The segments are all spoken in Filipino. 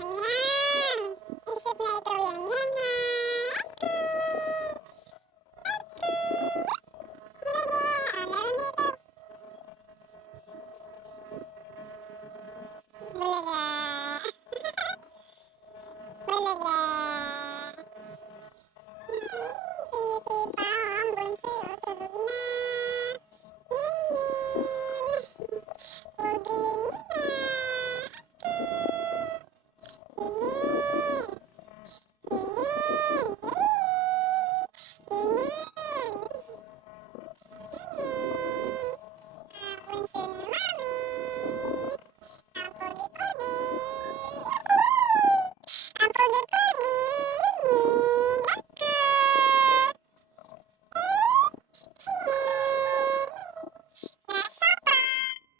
Yan. Isip na ikaw yan ha. Bulaga. Bulaga. Tinitipa ang bunso, tulog na. Ningning. Pugingin na. Ningning. Ningning. Ningning. Ningning. Ang bunso ni Mami. Ang pogi-pogi. Ang pogi-pogi. Ningning. Ako. Nasapaw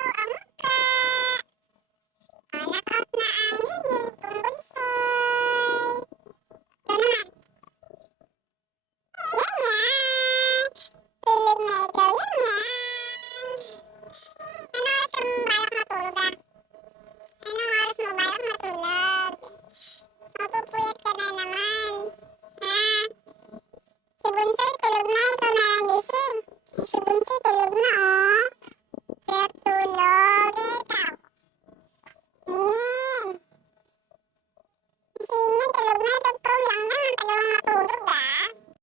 ang muka. Nakot na ang ningning kong bunsoy. Ganun. Yan. Tulog na ikaw yan. Ano oras mo balak matulog ah? Anong oras mo balak matulog? Mapupuyat ka na naman. Ha? Si Bunsoy tulog na, ikaw